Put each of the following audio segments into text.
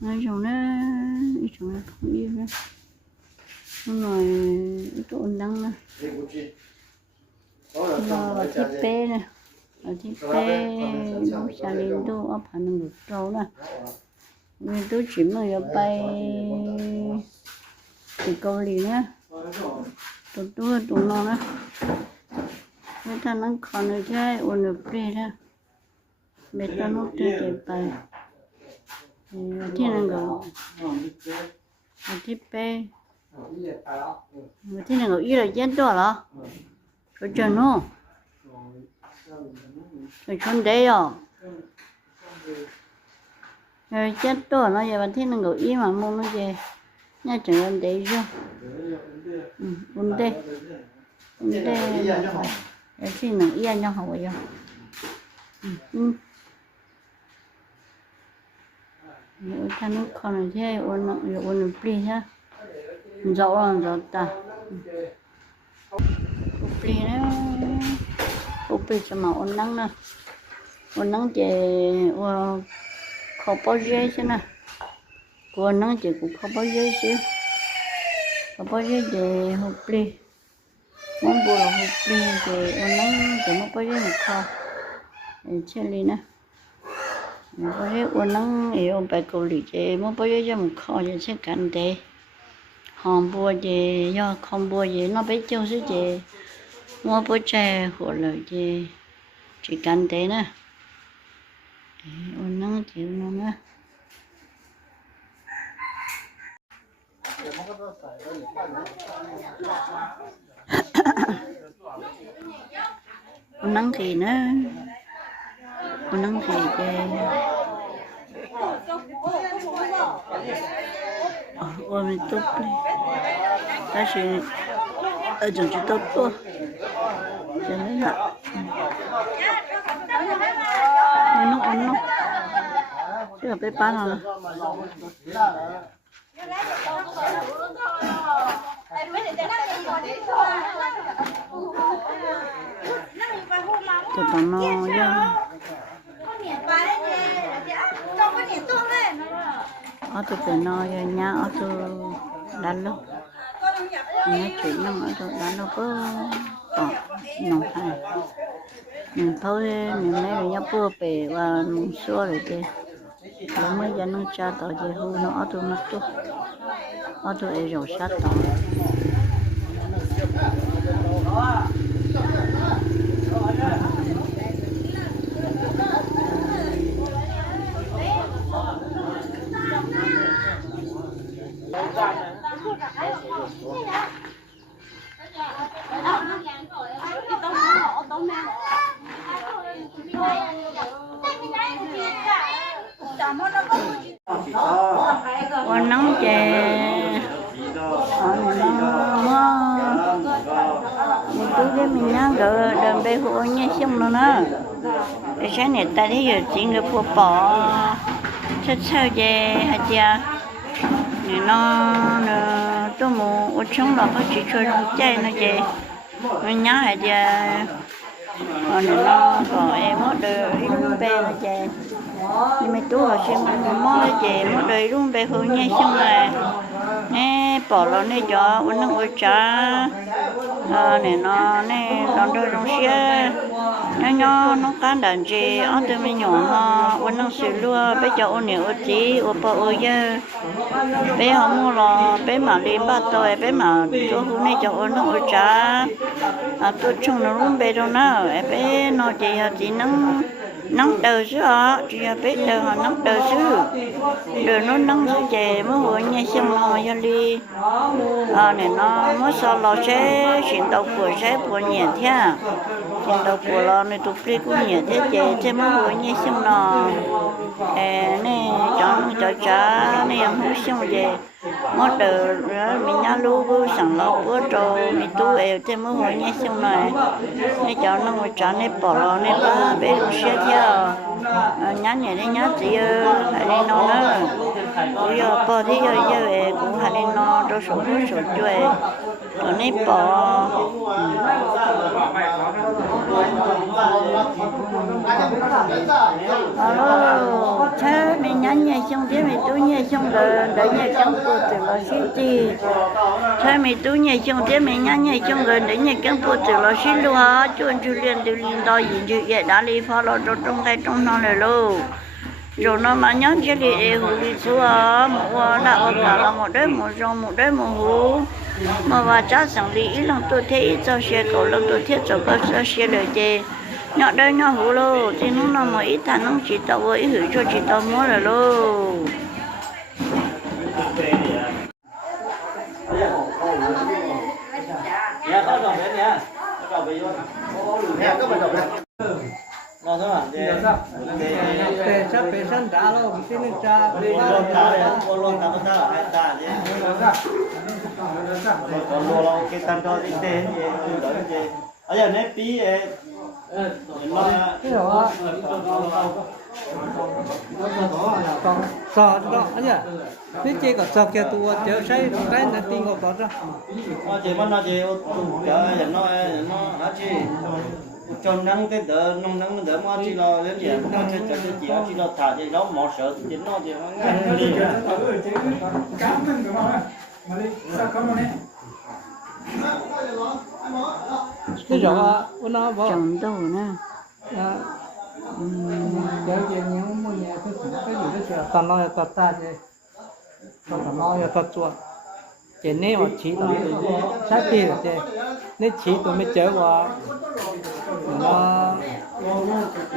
nói chung là không yêu nữa xong rồi cái ôn đăng nè rồi thịt bê nè rồi thịt bê nó xả lên đồ ấp hẳn được trâu nè mình tôi chỉ mà giờ bay từ Cali nè tôi tụi nó nè người ta nó còn được chơi ôn được bê đó bê ta nó chơi bay thiên năng gạo thịt bê thiên năng gạo ít là chết đó là rồi chân nó rồi chân đấy à rồi chết đó nó giờ thiên năng gạo ít mà mua nó về nhà chẳng ăn đấy chứ ổn đấy rồi thiên năng ít nhau hậu vậy nếu ta nó còn thế ôn pli ha rõ ta pli nó pli cho mà ôn nắng chỉ không bao giờ chứ nè ôn nắng chỉ cũng không bao giờ chứ không bao giờ để hộp pli món bùa là hộp pli để ôn nắng chỉ không bao giờ một kho để chơi đi nè bây giờ ôn nắng yêu bài Cali chế mà bây giờ một kho giờ sẽ cắn thế hòm bùa chế do không bùa chế nó bé châu sẽ chế mua bữa chè của lợi chế chỉ cắn thế nè ôn nắng chịu nó nè ôn nắng thì nó ôn nắng thì ôn mình tốt đi ta sẽ ở trong chỗ tốt quá cho nên là nó chứ là bé bán nào tụi tao nó ở tụi tụi nó nhà ở tụi đánh luôn nhà chuyện nó ở tụi đánh nó có nông hành mình thôi mình lấy rồi nhá bữa về và mình xua rồi chứ nếu mới giờ nó cha tao chứ hú nó ở tụi nó chút ở tụi ấy rồi sát tao ôn nắng chè tôi để mình nhá đợt bé hồ nhá xong rồi nè cái sáng này ta thấy giờ chuyện được phụ bỏ chết sao chè hả cha này nó tôi muốn uống là có chỉ cho chè nó chè mình nhá hả cha còn nó còn em mất đời luôn bé nó chè nhưng mà tôi ở xem mất chè mất đời luôn bé hồ nhá xong rồi nè bỏ nó nè cho uống nó uống trà nè nó nè đón đôi trong xe nó cán đàn gì ở từ mình nhỏ ha uống nó sữa lúa bé cho uống nhiều tí uống bao uống dơ bé họ mua lò bé mà đi bắt tôi bé mà tôi hôm nay cho uống nó uống trà tôi chung nó luôn bé đâu nào bé nó chỉ nắng đời chứ hả chỉ là biết đời họ nắng đời chứ đời nó nắng chứ chè mới vừa nghe xong nó cho đi này nó mới sau lo sẽ chuyển đầu của sẽ của nhẹ thế chuyển đầu của lo này tụt đi cũng nhẹ thế chè thế mới vừa nghe xong nó này cho cha này em không xong chè mất đời mình nhá lu bu sẵn lo bữa rồi mình tu eo thế mới vừa nghe xong này này cho nó ngồi trả này bỏ lo này ba bé luôn xe theo nhá nhẹ đấy nhá thì phải đi nó nữa bây giờ bỏ thì giờ về cũng phải đi nó cho số chơi rồi này bỏ thế mình nhá nhẹ xong thế mình tu nhẹ xong rồi để nhẹ cắn bột từ lo xí gì thôi mày tú nhẹ xong thế mày nhẹ xong rồi để nhẹ cắn bột từ lo xí luôn á chuồn chu liền từ liền đòi gì chứ vậy đã đi phá lo trong cái trong nó này luôn rồi nó mà nhớ cái gì hú đi xuống mua đã ở cả là một đấy một hú mà vào chắc sang đi ít lần tôi thấy cho xe cầu lần tôi thiết cho có xe đời chơi nhỏ đây nhỏ hú lô thì nó nằm mà ít thằng nó chỉ tao với hữu cho chỉ tao mua rồi lô Dạ có dòng đấy nha. Có dòng về vô. Dạ có dòng đấy. Ngon thế mà. Pe san đã lo, xin nên cha. Luôn ta đấy, luôn ta có ta hay ta chứ. Còn luôn lo cái tan cho đi tên gì, đỡ gì. Ở giờ nếp tí cái đó sọ đó anh nhá cái chơi có sọ kia tu chơi say cái nó tin có đó ra chị mà nó chị chờ nó hả chị cho nắng cái đỡ nông nắng đỡ mà chị lo đến giờ nó chơi chơi chị chị lo thả chị đó mỏ sợ chị nó chị cái đó nó bỏ chồng đâu nè cái gì những mua nhà cái gì đó chờ tao nói tao ta chứ tao nói tao chua chỉ nếu mà chỉ là sát đi là chứ nếu chỉ tụi mới chơi qua nó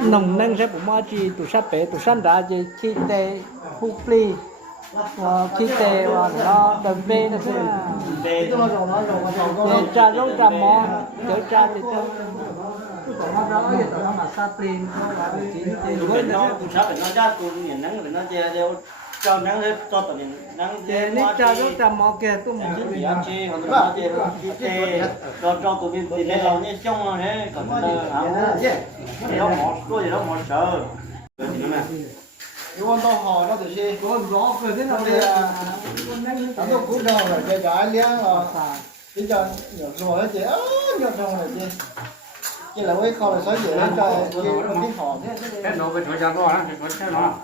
nồng nâng sẽ cũng mà chỉ tụi sát bể tụi sát đã chứ chỉ tê phụ pli chỉ tê và nó đầm bê nó sẽ cha giống cha mò chơi cha thì chơi nó đó thì nó mà sát pin nó cũng sát nó ra cũng nhìn nắng rồi nó che cho nắng đấy cho tận nắng nếu cha giống cha mò kia tôi mình chỉ chi hoặc là che cho tụi mình thì lấy lòng như trong rồi đấy còn nó mỏ tôi gì đó mỏ sợ如果到好那就是我老婆这那个，咱都古上了，这家凉了，比较有时候这啊，有时候这，这来我考了小姐，这挺好的。cái nó phải cho cha nó á, phải cho nó.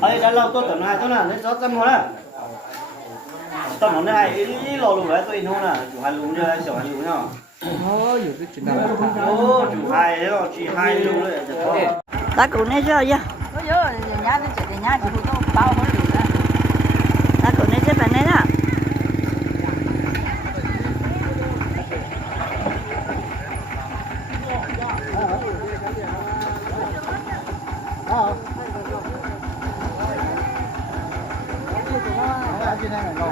ấy đã lâu tôi tận hai tôi là nó cho tâm hóa tận nó này ý lò lù đấy tôi nó là chủ hai lù chơi小hai lù nhá nó nhiều cái chuyện nào ô chủ hai đấy rồi chỉ hai lù đấy ta cũng nói cho chứ ôi giời nhà nó chỉ để nhà chỉ có bao hết rồi ta cũng nói cho bạn này đó今天很高。